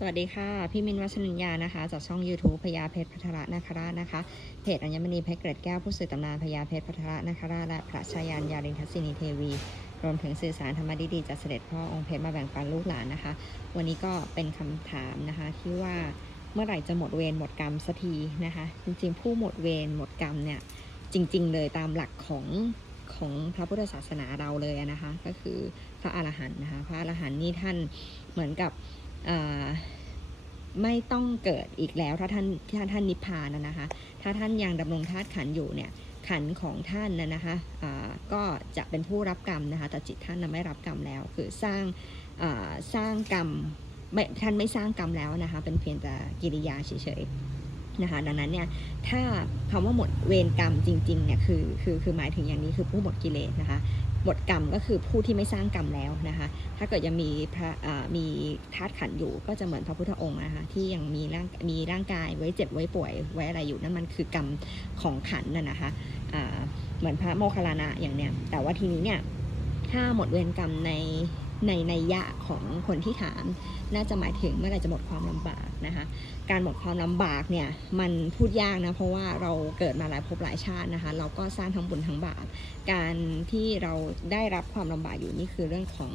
สวัสดีค่ะ พี่มินวัชรินยานะคะ จากช่อง YouTube พญาเพชรพัทระนาคราชนะคะเพจอัญมณีเพชรเกร็ดแก้วผู้สื่อตำนานพญาเพชรพัทระนาคราชและพระชายานยารินทัศนีเทวี รวมถึงสื่อสารธรรมดีๆจากเสด็จพ่อองค์เพชรมาแบ่งปันลูกหลานนะคะ วันนี้ก็เป็นคำถามนะคะที่ว่าเมื่อไหร่จะหมดเวรหมดกรรมสักทีนะคะ จริงๆ ผู้หมดเวรหมดกรรมเนี่ยจริง ๆ เลยตามหลักของของพระพุทธศาสนาเราเลยนะคะ ก็คือพระอรหันต์นะคะ พระอรหันต์นี่ท่านเหมือนกับ ไม่ต้องเกิดอีกแล้วถ้าท่านถ้าท่านนิพพานนะนะคะ ถ้าท่านยังดำรงธาตุขันอยู่เนี่ยขันของท่านนะนะคะก็จะเป็นผู้รับกรรมนะคะแต่จิตท่านไม่รับกรรมแล้ว คือสร้างสร้างกรรมไม่ท่านไม่สร้างกรรมแล้วนะคะ เป็นเพียงแต่กิริยาเฉยๆนะคะ ดังนั้นเนี่ยถ้าคำว่าหมดเวรกรรมจริงๆเนี่ยคือคือคือหมายถึงอย่างนี้คือผู้หมดกิเลสนะคะ หมดกรรมก็คือผู้ที่ไม่สร้างกรรมแล้วนะคะ ถ้าเกิดยังมีพระมีธาตุขันอยู่ก็จะเหมือนพระพุทธองค์นะคะที่ยังมีร่างมีร่างกายไว้เจ็บไว้ป่วยไว้อะไรอยู่นั่นมันคือกรรมของขันน่ะนะคะะเหมือนพระโมคคัลลานะอย่างเนี้ยแต่ว่าทีนี้เนี่ยถ้าหมดเวรกรรมใน ในในยะของคนที่ถาม น่าจะหมายถึงเมื่อไหร่จะหมดความลำบากนะคะ การหมดความลำบากเนี่ยมันพูดยากนะเพราะว่าเราเกิดมาหลายภพหลายชาตินะคะ เราก็สร้างทั้งบุญทั้งบาปการที่เราได้รับความลำบากอยู่นี่คือเรื่องของ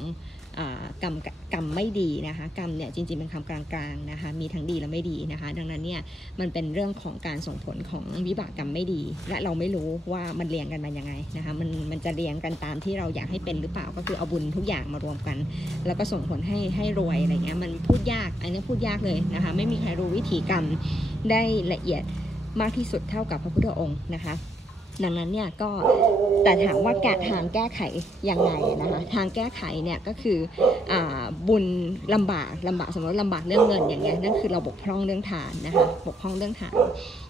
กรรมกรรมไม่ดีนะคะกรรมเนี่ยจริงๆเป็นคำกลางๆนะคะมีทั้งดีและไม่ดีนะคะ ดังนั้นเนี่ยมันเป็นเรื่องของการส่งผลของวิบากกรรมไม่ดี และเราไม่รู้ว่ามันเรียงกันมายังไงนะคะมันมันจะเรียงกันตามที่เราอยากให้เป็นหรือเปล่าก็คือเอาบุญทุกอย่างมารวมกัน แล้วก็ส่งผลให้ให้รวยอะไรเงี้ยมันพูดยากอันนี้พูดยากเลยนะคะไม่มีใครรู้วิธีกรรมได้ละเอียดมากที่สุดเท่ากับพระพุทธองค์นะคะ ดังนั้นเนี่ยก็แต่ถามว่าแกทางแก้ไขยังไงนะคะทางแก้ไขเนี่ยก็คืออบุญลำบากลำบากสมมติลำบากเรื่องเงินอย่างเงี้ยนั่นคือเราบกพร่องเรื่องฐานนะคะบกพร่องเรื่องฐาน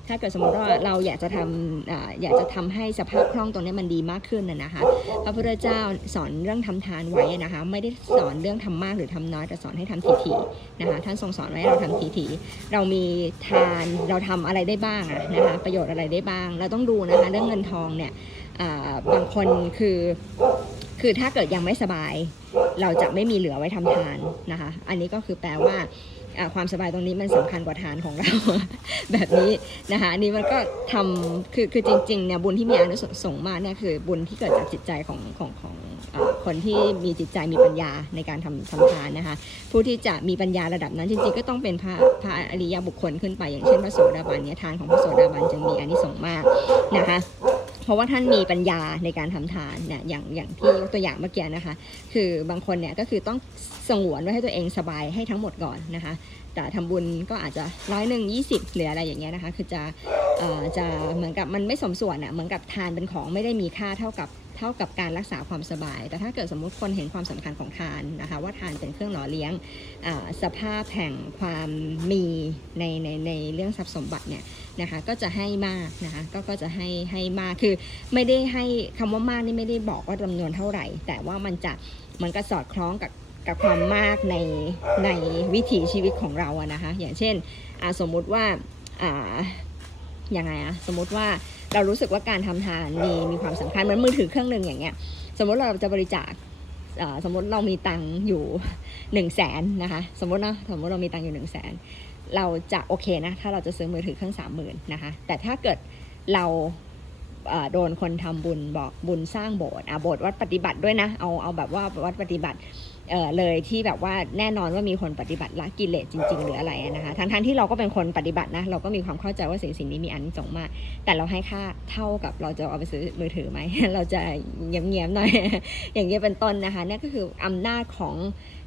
ถ้าเกิดสมมติว่าเราอยากจะทำออยากจะทำให้สภาพคล่องตรงนี้มันดีมากขึ้นนะนะคะ พระพุทธเจ้าสอนเรื่องทำทานไว้นะคะ ไม่ได้สอนเรื่องทำมากหรือทำน้อยแต่สอนให้ทำทีๆนะคะ ท่านทรงสอนไว้เราทำทีๆเรามีทานเราทำอะไรได้บ้างอะนะคะ ประโยชน์อะไรได้บ้าง เราต้องดูนะคะ เรื่องเงินทองเนี่ยบางคนคือ คือถ้าเกิดยังไม่สบาย เราจะไม่มีเหลือไว้ทำทานนะคะ อันนี้ก็คือแปลว่าความสบายตรงนี้มันสำคัญกว่าทานของเราแบบนี้นะคะอันนี้มันก็ทำคือคือจริงๆเนี่ยบุญที่มีอานุสงส์มากเนี่ยคือบุญที่เกิดจากจิตใจของของของคนที่มีจิตใจมีปัญญาในการทำทำทานนะคะ ผู้ที่จะมีปัญญาระดับนั้นจริงๆ ก็ต้องเป็นพระพระอริยบุคคลขึ้นไปอย่างเช่นพระโสดาบันเนี่ยทานของพระโสดาบันจึงมีอานิสงส์มากนะคะ เพราะว่าท่านมีปัญญาในการทำทานเนี่ยอย่างอย่างที่ยกตัวอย่างเมื่อกี้นะคะ คือบางคนเนี่ยก็คือต้องสงวนไว้ให้ตัวเองสบายให้ทั้งหมดก่อนนะคะ แต่ทำบุญก็อาจจะร้อยหนึ่งยี่สิบหรืออะไรอย่างเงี้ยนะคะ คือจะเอ่อจะเหมือนกับมันไม่สมส่วนอะเหมือนกับทานเป็นของไม่ได้มีค่าเท่ากับเท่ากับการรักษาความสบาย แต่ถ้าเกิดสมมุติคนเห็นความสำคัญของทานนะคะ ว่าทานเป็นเครื่องหล่อเลี้ยงอ่าสภาพแห่งความมีในในในเรื่องทรัพย์สมบัติเนี่ย นะคะก็จะให้มากนะคะก็ก็จะให้ให้มากคือไม่ได้ให้คำว่ามากนี่ไม่ได้บอกว่าจำนวนเท่าไหร่ แต่ว่ามันจะมันก็สอดคล้องกับกับความมากในในวิถีชีวิตของเราอะนะคะ อย่างเช่นสมมุติว่าอ่ายังไงอะสมมุติว่าเรารู้สึกว่าการทำทานมีมีความสำคัญเหมือนมือถือเครื่องหนึ่งอย่างเงี้ย สมมติเราจะบริจาคสมมติเรามีตังค์อยู่หนึ่งแสนนะคะ สมมตินะสมมติเรามีตังค์อยู่หนึ่งแสน เราจะโอเคนะ ถ้าเราจะซื้อมือถือเครื่องสามหมื่นนะคะ แต่ถ้าเกิดเราโดนคนทำบุญบอกบุญสร้างโบสถ์อะโบสถ์วัดปฏิบัติด้วยนะ เอาเอาแบบว่าวัดปฏิบัติเเลยที่แบบว่าแน่นอนว่ามีคนปฏิบัติละกิเลสจริง ๆ หรืออะไรนะคะทั้งทั้งๆที่เราก็เป็นคนปฏิบัตินะ เราก็มีความเข้าใจว่าสิ่งสิ่งนี้มีอันสงมากแต่เราให้ค่าเท่ากับเราจะเอาไปซื้อมือถือไหมเราจะเงียบๆหน่อย อย่างเงี้ยเป็นต้นนะคะนั่นก็คืออำนาจของ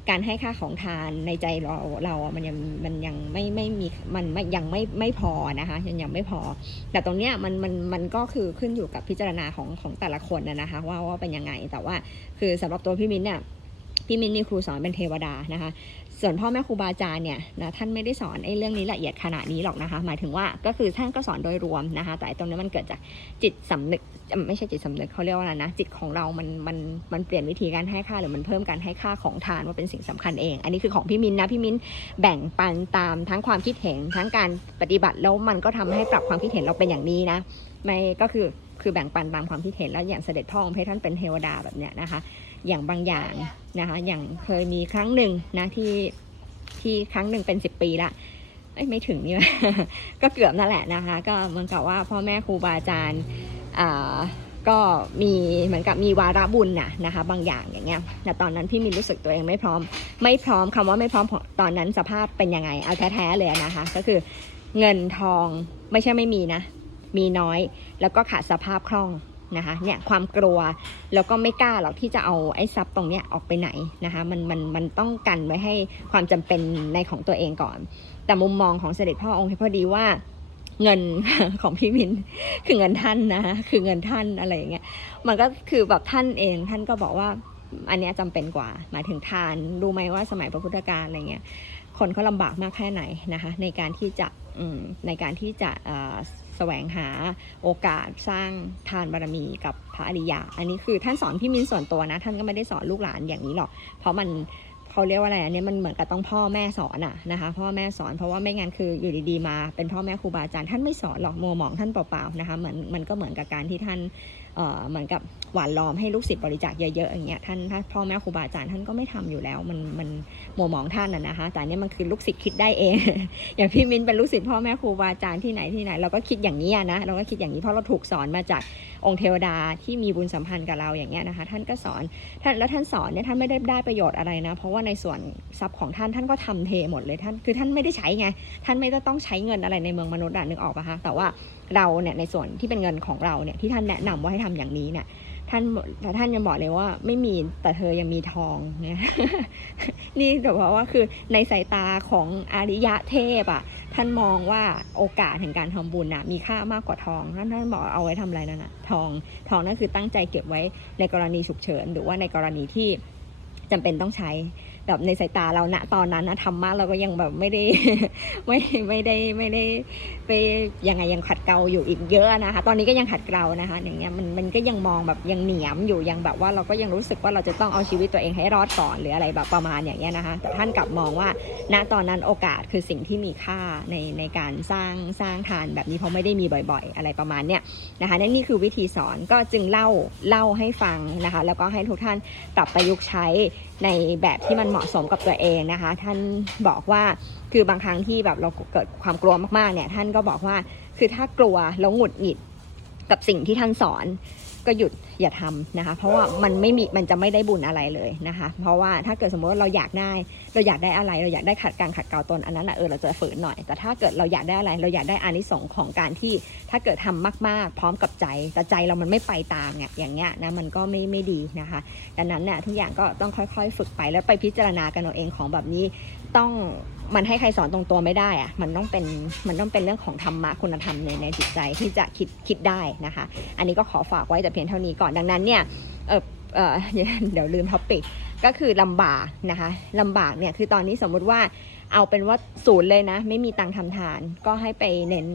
การให้ค่าของทานในใจเราเราอะมันยังมันยังไม่ไม่มีมันไม่ยังไม่ไม่พอนะคะยังยังไม่พอ แต่ตรงเนี้ยมันมันมันก็คือขึ้นอยู่กับพิจารณาของของแต่ละคนนะนะคะว่าว่าเป็นยังไงแต่ว่าคือสำหรับตัวพี่มิ้นเนี่ย พี่มิ้นมีครูสอนเป็นเทวดานะคะ ส่วนพ่อแม่ครูบาอาจารย์เนี่ยนะท่านไม่ได้สอนไอ้เรื่องนี้ละเอียดขนาดนี้หรอกนะคะ หมายถึงว่าก็คือท่านก็สอนโดยรวมนะคะ แต่ตรงนี้มันเกิดจากจิตสำนึกไม่ใช่จิตสำนึกเขาเรียกว่าอะไรนะจิตของเรา มันมันมันเปลี่ยนวิธีการให้ค่าหรือมันเพิ่มการให้ค่าของทานว่าเป็นสิ่งสำคัญเอง อันนี้คือของพี่มินนะพี่มินแบ่งปันตามทั้งความคิดเห็นทั้งการปฏิบัติแล้วมันก็ทำให้ปรับความคิดเห็นเราเป็นอย่างนี้นะไม่ก็คือคือแบ่งปันตามความคิดเห็นแล้วอย่างเสด็จพ่อองค์เพชรท่านเป็นเทวดาแบบเนี้ยนะคะ อย่างบางอย่างนะคะอย่างเคยมีครั้งหนึ่งนะที่ที่ครั้งหนึ่งเป็นสิบปีละไม่ถึงนี่ ก็เกือบนั่นแหละนะคะ ก็เหมือนกับว่าพ่อแม่ครูบาอาจารย์ก็มีเหมือนกับมีวาระบุญน่ะนะคะ บางอย่างอย่างเงี้ยแต่ตอนนั้นพี่มินรู้สึกตัวเองไม่พร้อม ไม่พร้อมคำว่าไม่พร้อมตอนนั้นสภาพเป็นยังไงเอาแท้ๆเลยนะคะ ก็คือเงินทองไม่ใช่ไม่มีนะ มีน้อยแล้วก็ขาดสภาพคล่อง นะคะเนี่ยความกลัวแล้วก็ไม่กล้าหรอกที่จะเอาไอ้ทรัพย์ตรงเนี้ยออกไปไหนนะคะมันมันมันต้องกันไว้ให้ความจำเป็นในของตัวเองก่อน แต่มุมมองของเสด็จพ่อองค์พอดีว่าเงินของพี่มินคือเงินท่านนะคะคือเงินท่านอะไรอย่างเงี้ยมันก็คือแบบท่านเองท่านก็บอกว่าอันนี้ยจำเป็นกว่าหมายถึงทานรู้ไหมว่าสมัยพระพุทธกาลอะไรเงี้ยคนเขาลำบากมากแค่ไหนนะคะในการที่จะในการที่จะ แสวงหาโอกาสสร้างทานบารมีกับพระอริยาอันนี้คือท่านสอนพี่มินส่วนตัวนะ ท่านก็ไม่ได้สอนลูกหลานอย่างนี้หรอก เพราะมันเขาเรียกว่าอะไรอันนี้มันเหมือนกับต้องพ่อแม่สอนอะนะคะพ่อแม่สอนเพราะว่าไม่งั้นคืออยู่ดีๆมา เป็นพ่อแม่ครูบาอาจารย์ท่านไม่สอนหรอกมัวหมองท่านเปล่าๆนะคะเหมือนมันก็เหมือนกับการที่ท่าน เหมือนกับหวานล้อมให้ลูกศิษย์บริจาคเยอะๆอย่างเงี้ยท่านถ้าพ่อแม่ครูบาอาจารย์ท่านก็ไม่ทำอยู่แล้ว มันมันมัวมองท่านอะนะคะ แต่อันนี้มันคือลูกศิษย์คิดได้เอง อย่างพี่มินเป็นลูกศิษย์พ่อแม่ครูบาอาจารย์ที่ไหนที่ไหนเราก็คิดอย่างนี้นะเราก็คิดอย่างนี้เพราะเราถูกสอนมาจากองค์เทวดาที่มีบุญสัมพันธ์กับเราอย่างเงี้ยนะคะ ท่านก็สอนท่านแล้วท่านสอนเนี่ยท่านไม่ได้ได้ประโยชน์อะไรนะ เพราะว่าในส่วนทรัพย์ของท่านท่านก็ทำเทหมดเลยท่านคือท่านไม่ได้ใช้ไงท่านไม่ได้ต้องใช้เงินอะไรในเมืองมนุษย์นึกออกปะคะแต่ว่าเราเนี่ยในส่วนที่เป็นเงินของเราเนี่ยที่ท่านแนะนำว่าให้ทำอย่างนี้เนี่ยท่านแต่ท่านยังบอกเลยว่าไม่มีแต่เธอยังมีทองเนี่ยนี่แต่ว่าว่าคือในสายตาของอริยะเทพอะ ท่านมองว่าโอกาสแห่งการทำบุญน่ะมีค่ามากกว่าทองท่านท่านบอกเอาไว้ทำอะไรนั่นน่ะทองทองนั่นคือตั้งใจเก็บไว้ในกรณีฉุกเฉิน หรือว่าในกรณีที่จำเป็นต้องใช้ แบบในสายตาเราณตอนนั้นนะธรรมะเราก็ยังแบบไม่ได้ไม่ไม่ได้ไม่ได้ไปยังไงยังขัดเกลาอยู่อีกเยอะนะคะ ตอนนี้ก็ยังขัดเกลานะคะ อย่างเงี้ยมันมันก็ยังมองแบบยังเหนียมอยู่ยังแบบว่าเราก็ยังรู้สึกว่าเราจะต้องเอาชีวิตตัวเองให้รอดก่อนหรืออะไรแบบประมาณอย่างเงี้ยนะคะ แต่ท่านกลับมองว่า ณตอนนั้นโอกาสคือสิ่งที่มีค่าในในการสร้างสร้างทานแบบนี้เพราะไม่ได้มีบ่อย ๆ อะไรประมาณเนี้ยนะคะนั่นนี่คือวิธีสอนก็จึงเล่าเล่าให้ฟังนะคะ แล้วก็ให้ทุกท่านปรับประยุกต์ใช้ในแบบที่มันเหมาะสมกับตัวเองนะคะ ท่านบอกว่าคือบางครั้งที่แบบเราเกิดความกลัวมากๆเนี่ยท่านก็บอกว่าคือถ้ากลัวแล้วหงุดหงิดกับสิ่งที่ท่านสอน ก็หยุดอย่าทำนะคะ เพราะว่ามันไม่มีมันจะไม่ได้บุญอะไรเลยนะคะ เพราะว่าถ้าเกิดสมมติว่าเราอยากได้เราอยากได้อะไร เราอยากได้ขัดการขัดเกลาตนอันนั้นนะเออเราจะฝืนหน่อย แต่ถ้าเกิดเราอยากได้อะไร เราอยากได้อานิสงส์ของการที่ถ้าเกิดทำมาก ๆ พร้อมกับใจแต่ใจเรามันไม่ไปตามเนี่ยอย่างเงี้ยนะมันก็ไม่ไม่ดีนะคะดังนั้นเนี่ยทุกอย่างก็ต้องค่อยๆ ฝึกไปแล้วไปพิจารณากันเอาเองของแบบนี้ต้อง มันให้ใครสอนตรงตัวไม่ได้อะมันต้องเป็นมันต้องเป็นเรื่องของธรรมะคุณธรรมในในจิตใจที่จะคิดคิดได้นะคะ อันนี้ก็ขอฝากไว้แต่เพียงเท่านี้ก่อนดังนั้นเนี่ยเออเออเดี๋ยวลืมท็อปิกก็คือลำบากนะคะลำบากเนี่ยคือตอนนี้สมมุติว่าเอาเป็นว่าศูนย์เลยนะ ไม่มีตังค์ทำทาน ก็ให้ไปเน้น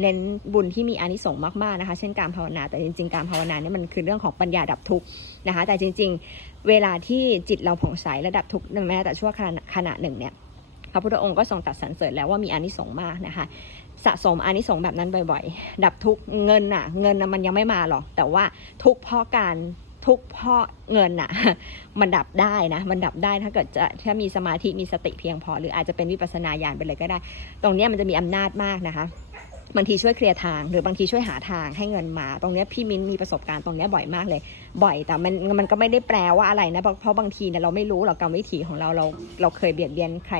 เน้นบุญที่มีอานิสงส์มากๆนะคะ เช่นการภาวนาแต่จริง ๆ การภาวนาเนี่ยมันคือเรื่องของปัญญาดับทุกข์นะคะ แต่จริง ๆ เวลาที่จิตเราผ่องใสและดับทุกข์แม้แต่ชั่วขณะหนึ่งเนี่ย ระพุทธองค์ก็ทรงตัดสรรเสริญแล้วว่ามีอานิสงส์มากนะคะ สะสมอานิสงส์แบบนั้นบ่อยๆ ดับทุกเงินน่ะ เงินน่ะมันยังไม่มาหรอก แต่ว่าทุกเพราะการทุกเพราะเงินน่ะ มันดับได้นะ มันดับได้ถ้าเกิดจะถ้ามีสมาธิมีสติเพียงพอ หรืออาจจะเป็นวิปัสสนาญาณไปเลยก็ได้ ตรงนี้มันจะมีอำนาจมากนะคะ บางทีช่วยเคลียร์ทาง หรือบางทีช่วยหาทางให้เงินมา ตรงเนี้ยพี่มิ้นมีประสบการณ์ตรงเนี้ยบ่อยมากเลย บ่อยแต่มันมันก็ไม่ได้แปลว่าอะไรนะ เพราะบางทีเนี่ยเราไม่รู้หรอกกรรมวิถีของเราเราเราเคยเบียดเบียนใคร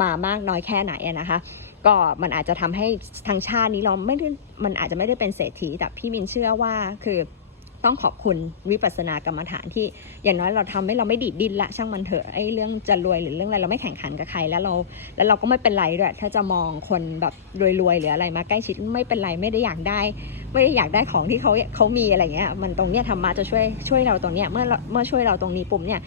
มามากน้อยแค่ไหนอะนะคะก็มันอาจจะทำให้ทางชาตินี้เราไม่ได้มันอาจจะไม่ได้เป็นเศรษฐีแต่พี่มินเชื่อว่าคือ ต้องขอบคุณวิปัสสนากรรมฐานที่อย่างน้อยเราทำให้เราไม่ดีดดินละช่างมันเถอะไอ้เรื่องจะรวยหรือเรื่องอะไรเราไม่แข่งขันกับใครแล้วเรา แล้วเราก็ไม่เป็นไรด้วยถ้าจะมองคนแบบรวยๆหรืออะไรมาใกล้ชิดไม่เป็นไรไม่ได้อยากได้ ไม่ได้อยากได้ของที่เขาเขามีอะไรเงี้ยมันตรงเนี้ยธรรมะจะช่วยช่วยเราตรงเนี้ยเมื่อเราเมื่อช่วยเราตรงนี้ปุ่มเนี่ย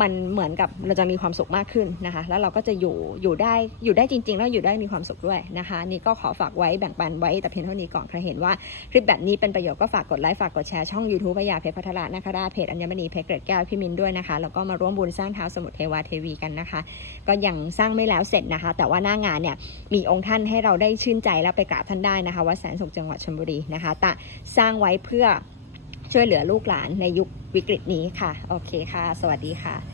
มันเหมือนกับเราจะมีความสุขมากขึ้นนะคะ แล้วเราก็จะอยู่อยู่ได้อยู่ได้จริง ๆ แล้วอยู่ได้มีความสุขด้วยนะคะนี่ก็ขอฝากไว้แบ่งปันไว้แต่เพียงเท่านี้ก่อนใครเห็นว่าคลิปแบบนี้เป็นประโยชน์ก็ฝากกดไลค์ฝากกดแชร์ช่อง YouTube พยาเพชรพัทระนะคะเพจอัญมณีเพชรเกรดแก้วพี่มินด้วยนะคะแล้วก็มาร่วมบุญสร้างเท้าสมุทรเทวาเทวีกันนะคะ ก็ยังสร้างไม่แล้วเสร็จนะคะ แต่ว่าหน้างานเนี่ยมีองค์ท่านให้เราได้ชื่นใจแล้วไปกราบท่านได้นะคะวัดแสนสุขจังหวัดชลบุรีนะคะแต่สร้างไว้เพื่อ ช่วยเหลือลูกหลานในยุควิกฤตนี้ค่ะ โอเคค่ะ สวัสดีค่ะ